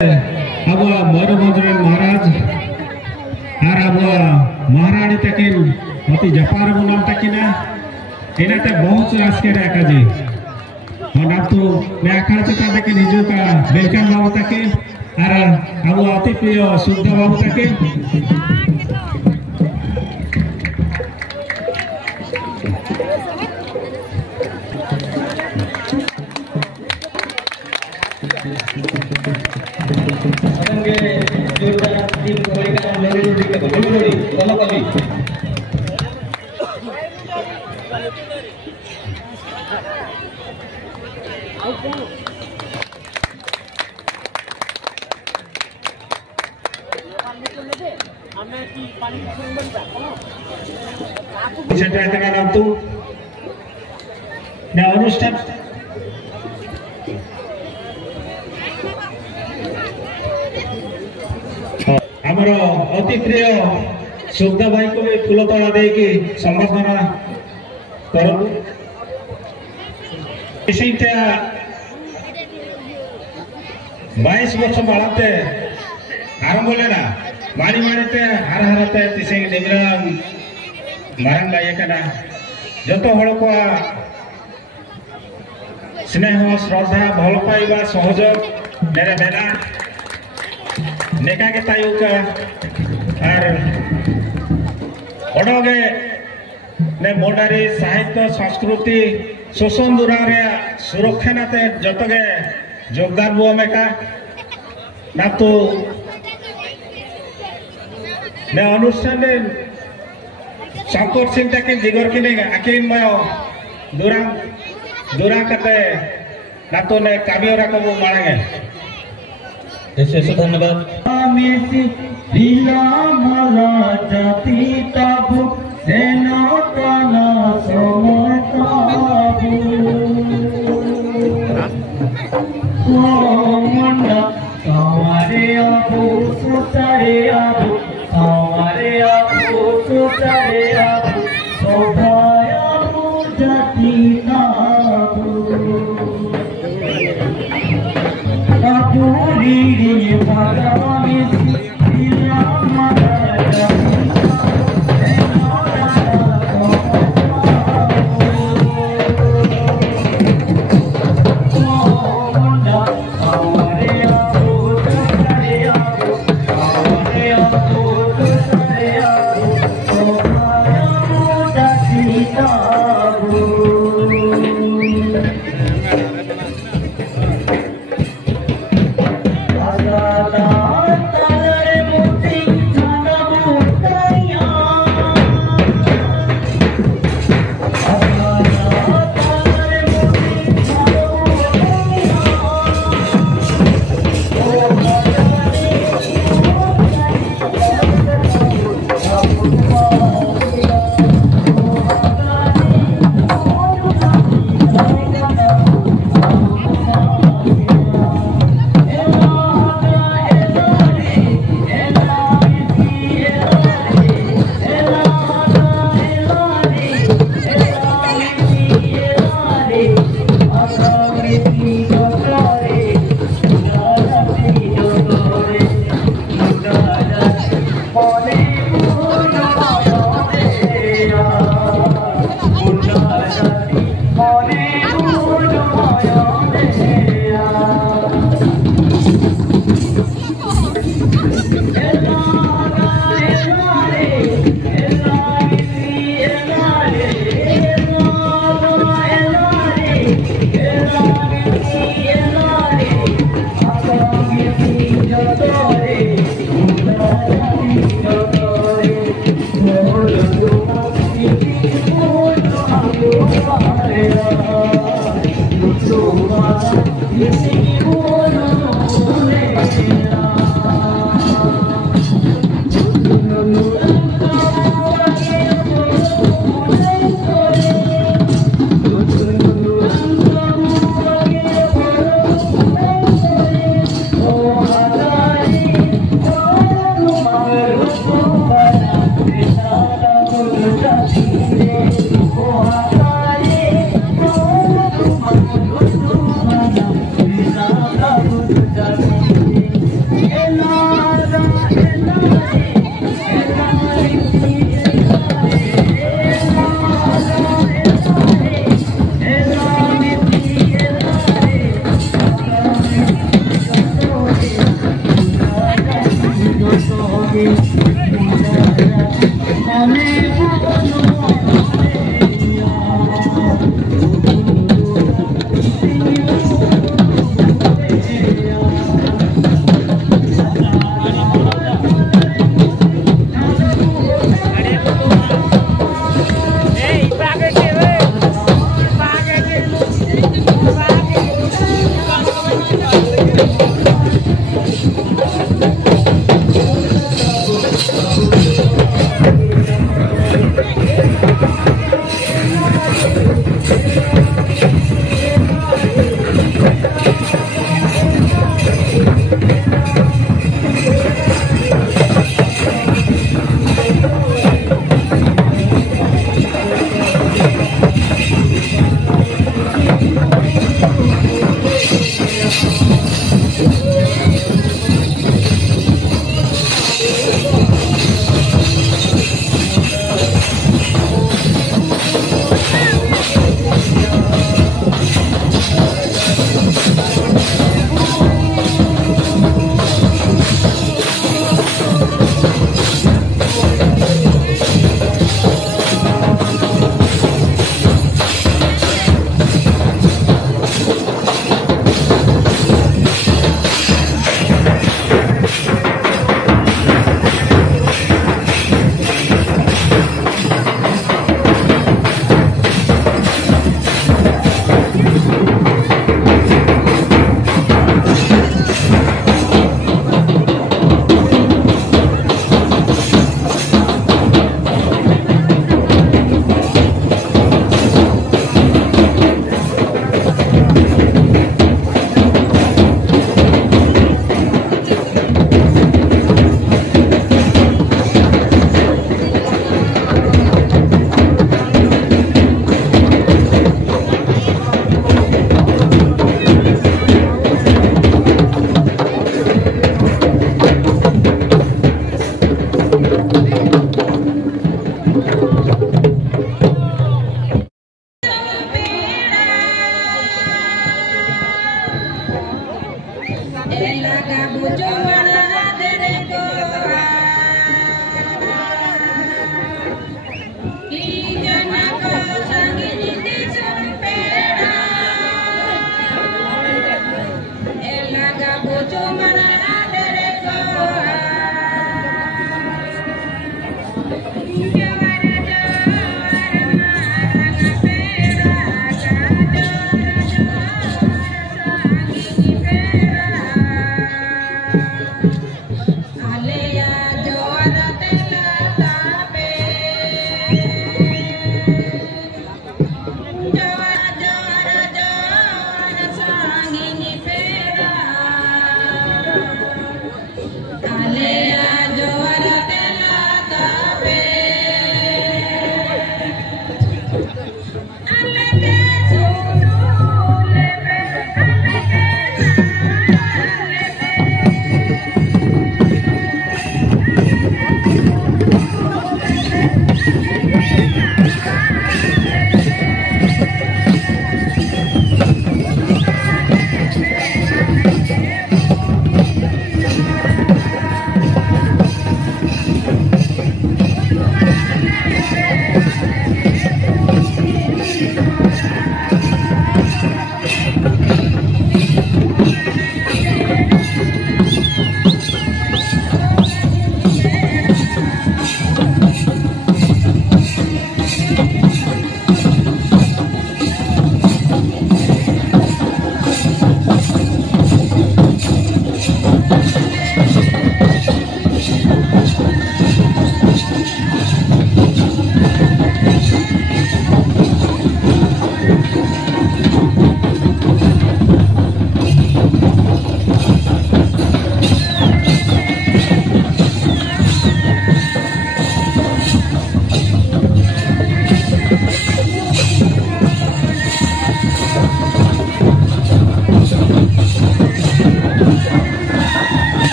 अब मयूरभंज महाराज और अब महारानी तकिन अति जपार नाम तकिना इनाते बहुत रास्के काजी और अब तो मैं आखा चिता तकिन हिजू का वेलकम बाबू तके और अब अति प्रिय शुद्ध बाबू तके अनुष्ठान आमर अति प्रिय शुद्ध भाई को भी फूल तला दे संबर्धना कर 22 वर्ष बाड़ते आरंभ लेना माड़ी माड़ते हार हारते तिसे निग्रह मारंग लायकना जतो हड़ को स्नेह श्रद्धा भल पाइबा सहयोग मेरे देना नेका के तायुका और ओडोगे ने मोडारी साहित्य संस्कृति शोषण दूर सुरक्षा नाते जतगे योगदान बुआ में का ना तो ने अनुष्ठान शंकर सिंह तक दिगर की नहीं आखिर मैं दूरा करते ना तो ने काव्य को मारेंगे विशेष धन्यवाद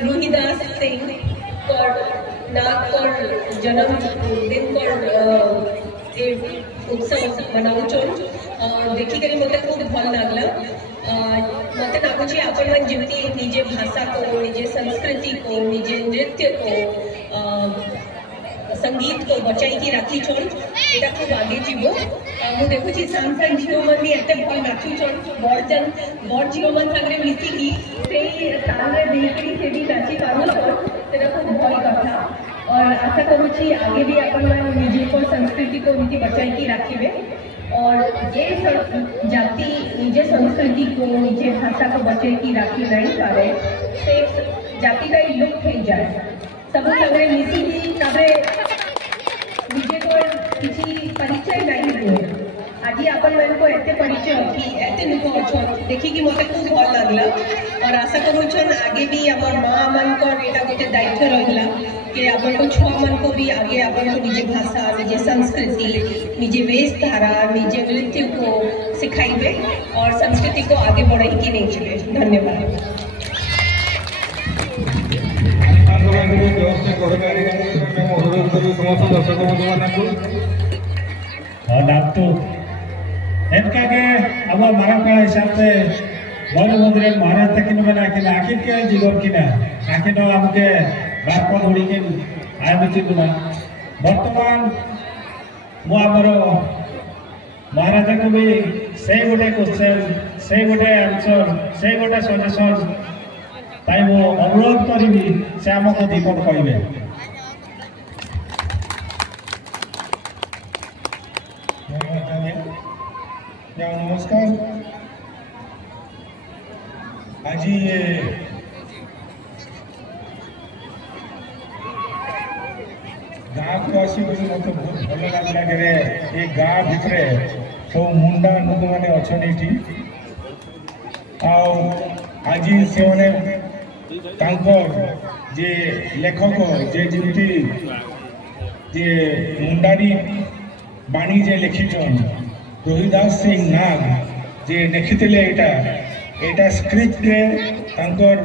Rughuveer Singh for नाग और जन्म दिन उत्सव मनाऊन देखिक मत खूब भल लगला मत लगुच आपण मैंने जमी निजे भाषा को निजे संस्कृति को निजे नृत्य को संगीत को बचाई रखी यहाँ खूब आगे जीव मुझे देखुची सांग सांग झील मैंने एत भल नाचुचन बड़ झील मान सागर मिसिकी से ताल से भी नाची पार खूब भल कथा और आशा करुँची आगे भी अपन निजे को संस्कृति को नीति बचाई रखिए और ये जाति निजे संस्कृति को निजे भाषा को बचाई रखी नहीं पारे से जाति का लुप्त हो जाए सब सागर मिसिकी निजे को किसी परिचय नहीं हुए आज आपण को एत परिचय अच्छी एत लोक अच्छा देखिकी मत खूब भल लगला और आशा करुन आगे भी आम माँ मान गोटे दायित्व रहा कि आपण को छुआ मान को भी आगे आपण को निजे भाषा निजे संस्कृति निजे वेशधारा निजे नृत्य को सिखाइबे और संस्कृति को आगे बढ़ाई की नहीं चले। धन्यवाद। अब मारा काल हिसाब से बर मंदिर महाराज तक मैंने आखिर के जीवन की आखिर आमके बाप घोड़ी के आयोजित बर्तमान मुझे महाराजा को भी से गोटे क्वेश्चन से गोटे आंसर से गोटे सजेसन मु अनुरोध करी से आमको दीपक कहे। नमस्कार। आज ये गाँववासी को मत बहुत भल लगला ये गाँ भितर सब मुंडा लोक मैंने अच्छा आज से जे लेखक जे जमी जे मुंडारी बाणी जे लिखिछन रोहिदास सिंह नाग जे लिखिले एटा स्क्रिप्ट रे तांकर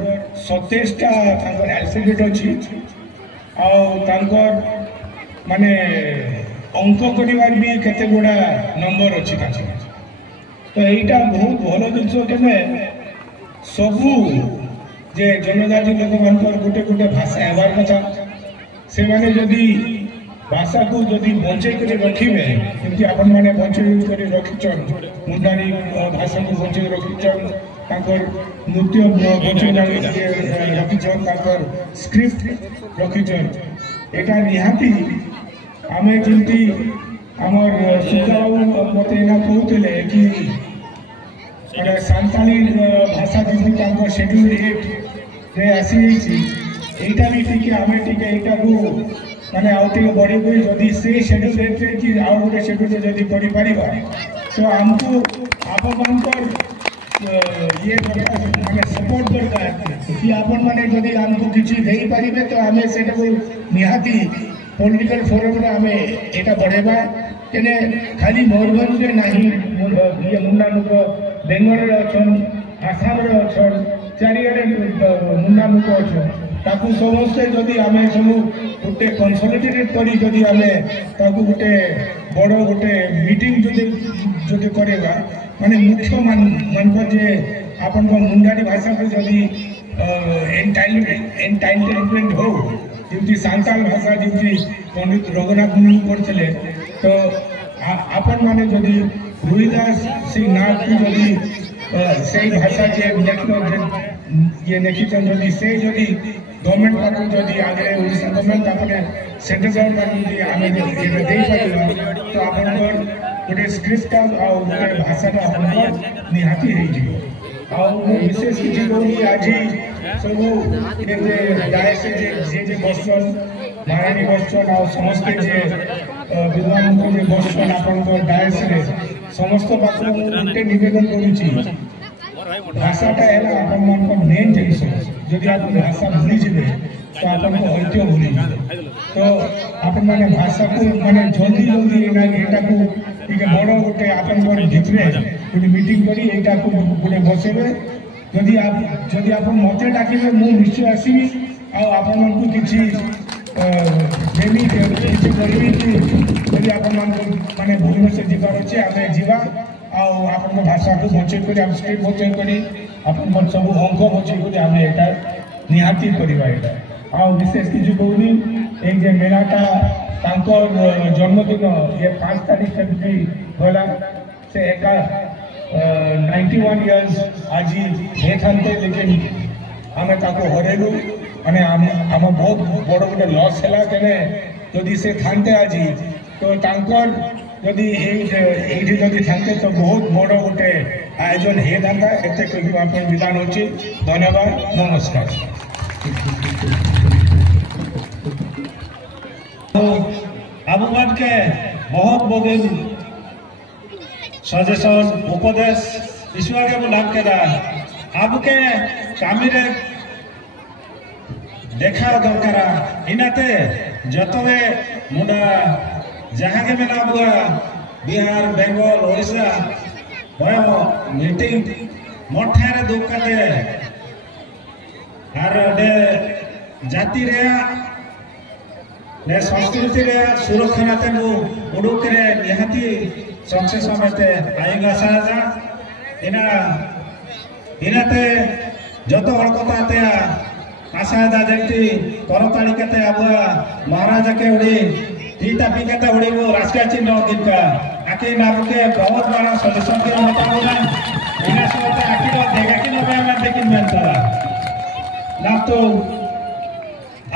27टा तांकर अल्फाबेट अछि आंकर माने अंक करिवार भी केते गुडा नंबर अछि तांकर तो एटा बहुत भलो जिंस केमे सबु जे जनजाति लोक मानकर गोटे गोटे भाषा हेबार कथा से माने जदि भाषा को जदि बंचे कर रखिबे जेमति आपन माने बंचे कर रखिचन मुंडारी भाषा को बंचे रखिचन तांकर नृत्य बंचे रखिचन तांकर स्क्रिप्ट रखिचन एटा निहाती आमे जेमति हमर सुजाबाबू मते ना कहउतले कि सांताली भाषा जेमति तांकर शेड्यूल 8 रे आसी एटा भी ठीक आमे ठीक एटा को माने आउटे बड़ी कोई जदि से शेड्यूल रेट कि आउ गोटे शेड्यूल जदि पढ़ी पारिबा तो हमको आपण मानकर ये माने सपोर्ट दरकार कि आपण माने जदि हमको किछि देई पारिबे तो हमें सेटा को निहाती पॉलिटिकल फोरम रे हमें एटा बढ़ेबा केने खाली मयूरभंज रे नाही ये मुंडा लोक बेंगल रे अछन आसाम रे अछन चारियाडे मुंडा लोक अछन ताकू समस्ते जदि आमे सब गोटे कंसोलिडेटेड करी जदि आमे ताकू गोटे बड़ गोटे मीटिंग जदि करेगा माने मुख्य मानक जे आपन को मुंडारी भाषा को जदि एंटाइटलमेंट हो जेमति सांताल भाषा जेमति पंडित रघुनाथ मुर्मू करथिले तो आपन माने जदि रोहिदास सिंह नाग की जदि से भाषा जे ये लिखिछन जदि से जदि गवर्नमेंट पाखु जदि आगे ओडिशा गवर्नमेंट अपने सेंट्रल गवर्नमेंट पाखु जदि आमे दे पारिबा तो आपनकर गोटे स्क्रिप्ट आ गोटे भाषाटा आपनकर निहाती हेइ जिवो आ विशेष किछि बोली आज सब जे डायस जे बसचन महारानी बसचन आ समस्त जे विद्वान को जे बसचन आपनकर डायस रे समस्त पाखु गोटे निवेदन करूछि भाषाटा है अपन मन को मेन जिनिस जदि आप भाषा भूली जिबे तो अपन को ऐतिह्य भूली तो अपन माने भाषा को माने जल्दी जल्दी एटा को एक बड़ गोटे अपन को भितरे गोटे मीटिंग करी एटा को गोटे बसेबे जदि आप मते डाकिबे मु निश्चय आसीबी आ अपन मन को किछि ଯେମିତି କିଛି କରିବି କି ଯଦି ଆପଣମାନଙ୍କୁ ମାନେ ଭୁବନେଶ୍ୱର ଯିବାର ଅଛି ଆମେ ଯିବା ଆଉ ଆପଣଙ୍କ ଭାଷାକୁ ବଞ୍ଚେଇ କରି ଆମେ ସ୍କ୍ରିପ୍ଟ ବଞ୍ଚେଇ କରି ଆପଣଙ୍କର ସବୁ ଅଙ୍କ ବଞ୍ଚେଇ କରି ଆମେ ଏଇଟା ନିହାତି କରିବା ଏଇଟା ଆଉ ବିଶେଷ କିଛି କହୁନି ଏଇ ଯେ ମେଳାଟା ତାଙ୍କର ଜନ୍ମଦିନ ଇଏ 5 ତାରିଖ କେମିତି ଗଲା ସେ ଏକା 91 ଇୟର୍ସ ଆଜି ହେଇଥାନ୍ତେ ଲେକିନ ଆମେ ତାକୁ ହରେଇଲୁ ମାନେ ଆମ ବହୁତ ବଡ଼ ଗୋଟେ ଲସ୍ ହେଲା କେନେ ଯଦି ସେ ଥାନ୍ତେ ଆଜି ତ ତାଙ୍କର ଯଦି এইটি যদি থাকতে তো বহুত বড় গোটে আয়োজন হয়ে থাকা এতে কই আপনার বিধান হচ্ছে ধন্যবাদ নমস্কার আবুমান के बहुत बगिन सजेशन उपदेश ईश्वर के नाम के दा आपके कामिरे देखा दरकार इनाते जतवे मुंडा जहाँ के मेला बुआ बिहार बेंगल ओडिशा बय मीटिंग मोठारे दुकाते आर दे जाति रे ने संस्कृति रे सुरक्षा नाते मु उडुक रे निहाती सक्सेस समते आइगा साजा इनाते जतो हड़कताते आशादा जंती करताली केते अबुआ महाराजा के उड़ी तीता पिकता उड़ी वो राष्ट्रीय चिन्ह दिन का आके नाम के बहुत बड़ा सजेशन के होता होगा इन्हें सोचते आखिर देगा कि नबे में लेकिन मेंटरा ना तो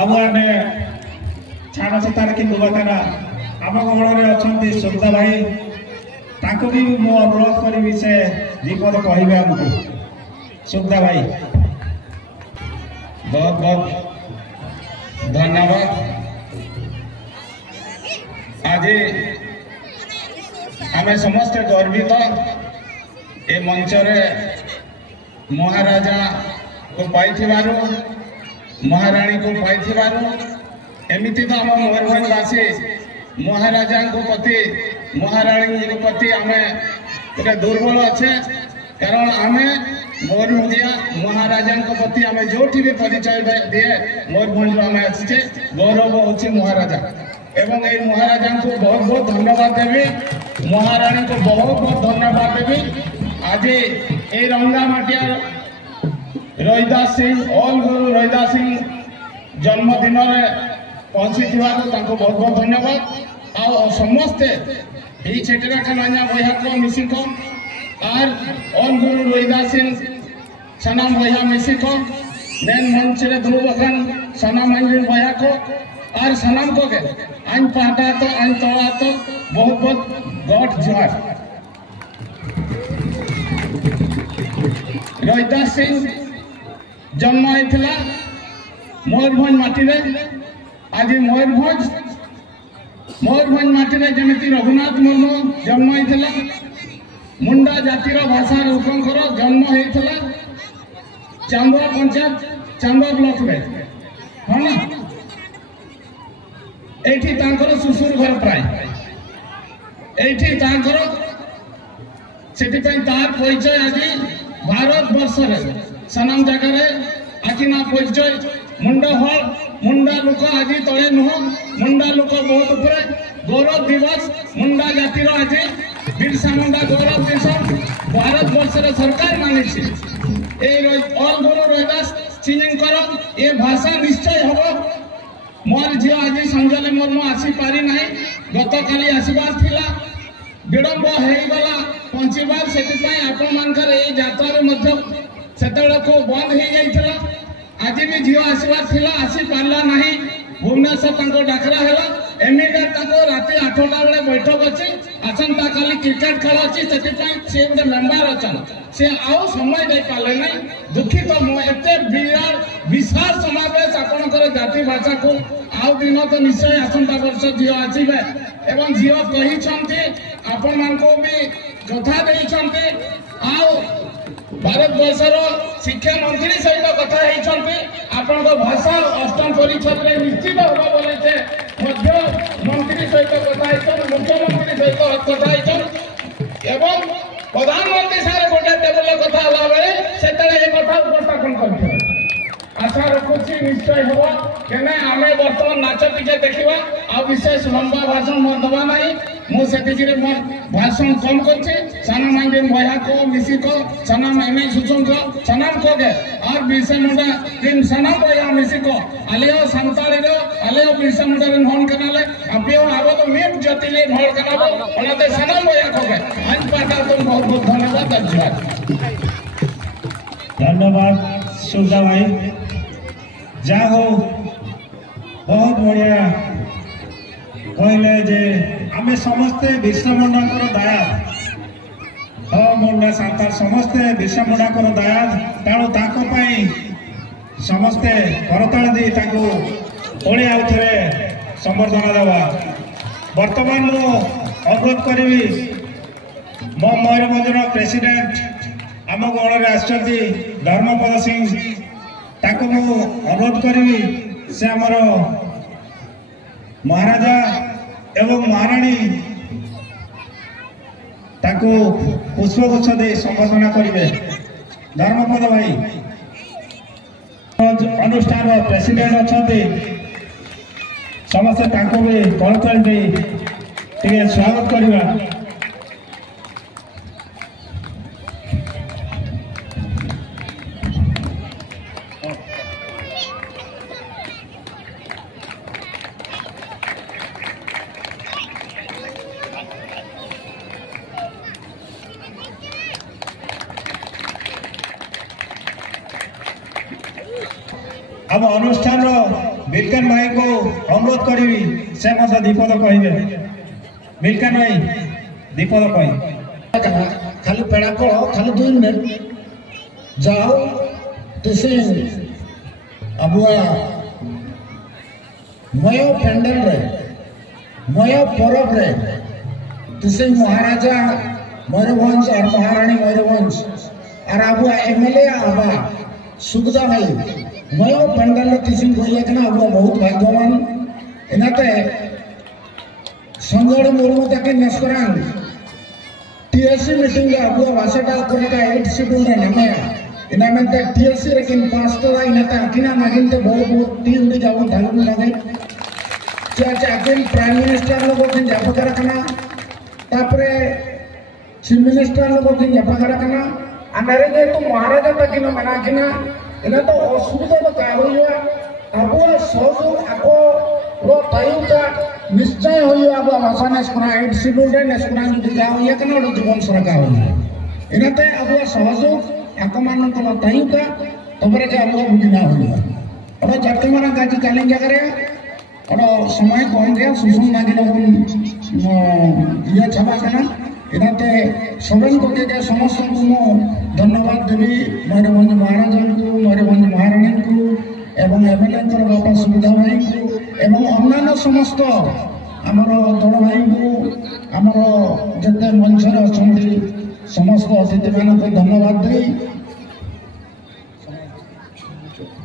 अब ने छाना से तार की दुआ करना आम गहल अच्छा सुविधा भाई ताको भी मो अनुरोध करी से दीपद कहबे हमको सुविधा भाई बहुत बहुत धन्यवाद आज आम समस्ते गर्वित ए मंच महाराजा को पाई महाराणी को पाई एमती तो आम मयूरभंजवासी महाराजा प्रति महाराणी प्रति आम गोटे दुर्बल अच्छे कारण आम मयूरभंजिया महाराजा प्रति आम जो भी परिचय दिए मयूरभंज आम आसे गौरव होची महाराजा एवं ये महाराजा को बहुत बहुत धन्यवाद देवी महाराणी को बहुत बहुत धन्यवाद देवी आज ये रंगामाटिया रोहिदास सिंह ऑल गुरु रोहिदास सिंह जन्मदिन पहुंची बहुत बहुत धन्यवाद आ समस्ते यही छेटरा खाना बया को मिसिक और ऑल गुरु रोहिदास सिंह सनाम बया मिसिक देन मंच ध्रुव खान सनाम बया को और सनाम को के आइन पहाटा तो आइन तला तो बहुत बहुत गॉड जोहार रोहिदास सिंह जन्म होता मयूरभंज माटी आज मयूरभंज माटी जमी रघुनाथ मुर्मू जन्म होता मुंडा जातिर भाषा लोकंर जन्म होता चांबा पंचायत चांबा ब्लॉक में हाँ ना एठी तांकर सुसुर घर प्राय एठी तांकर सेठी पे तार परिचय आज भारत वर्ष रे सनाम जगह रे आकिना परिचय मुंडा हल मुंडा लोक आज तले नुह मुंडा लोक बहुत ऊपर गौरव दिवस मुंडा जातिर आज बिरसा मुंडा गौरव दिवस भारत वर्ष रे सरकार माने छी ए ऑल गुरु रोहिदास सिंह ये भाषा निश्चय हबो मोर झी आज संजय मुर्मू आसी पारि ना गत काली आसबार थिला विलंब होगला पहुँचबार से आपण मानकर ये यात्रा को बंद हो जाता आज भी झील आसबार थिला आसी पारला नहीं भुवनेश्वर डाकरा है इमिडिएट राति 8टा बेले बैठक अच्छी आसंता काली क्रिकेट खेल अच्छी से गोटे मेम्बर अच्छा से आउ समय दे पारे ना दुखित एत विशाल समावेश आपणकर जाति भाषा को आउ दिन तो निश्चय आसंता वर्ष झील आसवे एवं झील कही आपण मान भी कथा देते आउ भारत वर्षर शिक्षा मंत्री सहित कथा आपण भाषा अष्टम परिषद में निश्चित होगा बोले मंत्री सहित कथा मुख्यमंत्री सहित कथा एवं प्रधानमंत्री सारे गोटे टेबल कथा बेले से कथा उपस्थापन कर आशा रखुच्छी निश्चय हम। केने आमे वर्तमान नाच टिके देखिबा आ विशेष लंबा भाषण मोर दबा नहीं मु सेतिकिरे मोर भाषण कम करछे सना मांगे भया को मिसी को सना मैंने सुचन को सना को के और बिरसा मुंडा तीन सना भया मिसी को आलियो संताले रो आलियो बिरसा मुंडा रे होन कनाले अपियो आबो तो मेम जतिले होन कनाबो ओनाते सना भया को के आज पाटा तुम बहुत बहुत धन्यवाद धन्यवाद सुधा भाई जा हो बहुत बढ़िया कहले जे आमे समस्ते बिरसा मुंडा दया ह मुंडा सांताल समस्ते बिरसा मुंडा दया तेणु ताको पई समस्ते करताल दे ताको पुणी आउ थे संबर्धना देवा वर्तमान मु अनुरोध करी मो मयूरभंजर प्रेसिडेंट आम गण में आसुच्च धर्मपद सिंह ताको मु अनुरोध करी से आमर महाराजा एवं महाराणी ताको पुष्पगुच्छ दे संबर्धना करेंगे धर्मपद भाई अनुष्ठान प्रेसिडेंट अच्छा समस्त ताको भी करताल दे स्वागत करवा हम अनुष्ठान बिलकान भाई को अनुरोध करी से मत दीपद कहे बिलकान भाई दीपद कह खाली पेड़ा को खाली 2 मिनट जाओ तुसी अबुआ मयो पेंडल रे मयो परब रे तुसी महाराजा मयूरभंज और महारानी मयूरभंज और अबुआ एमएलए आबा सुखदा भाई मयो पेंडल किसी ना अब बहुत भाग्यवान इनाते संजय मुर्मू तक नेस्करांग टीएससी मीटिंग अब वासटा कोरिका 8 शेड्यूल रे नमया इनामेंते टीएससी रे किन पास्टरा इनाते अकिना मागिनते बहुत टीम दी जाऊ धालु लगे चाचा अकिन प्राइम मिनिस्टर लोगो किन जापकर कना तापरे चीफ मिनिस्टर लोगो किन जापकर कना अनरे जे तो महाराजा तक न मना किना इना तो असुविधा तो क्या हुआ अब सहयोग आको रो तायुका निश्चय हुई अब वासना स्कुना 8 शेड्यूल रे नेस्कुना जो क्या हुआ कना रो जीवन सरका हुई इनाते अब सहयोग आको मान को तायुका तबरे के अब बुझना हुई और जत्ते मारा गाजी कालिंग करे और समय कौन गया सुसुम नागिन ये छबा कना इनाते सबन को के समस्त को धन्यवाद देवी मयूरभंज महाराजा को मयूरभंज महाराणी को एवं एमएलए बापा सुविधा भाई को एवं अन्य समस्त आमर दल भाई को आमर जिते मंच अच्छा समस्त अतिथि मान को धन्यवाद दे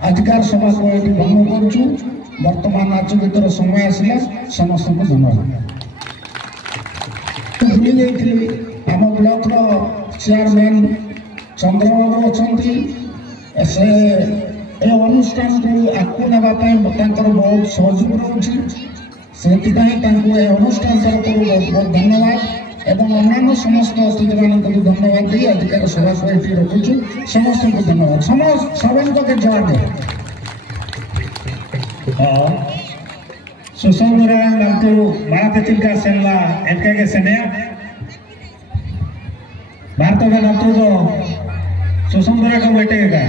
आजकार सभा को ये भंग करुचु वर्तमान नाच गीतर समय आसला समस्त को धन्यवाद भूली जाइए आम ब्लॉक चेयरमैन चंद्रबाबू अच्छा से अनुष्ठान को आगे नापी बहुत सहयोग रोचे से अनुष्ठान तरफ बहुत बहुत धन्यवाद एवं अन्य समस्त अतिथि मान धन्यवाद दे अधिकार सभा को ये रखुचु समस्त को धन्यवाद समस्त सबन को जवाब दे सुसंदरा नामतो मारा चिंका सेनला एनके के सेने भारत का नामतो जो सुसंदरा का बैठेगा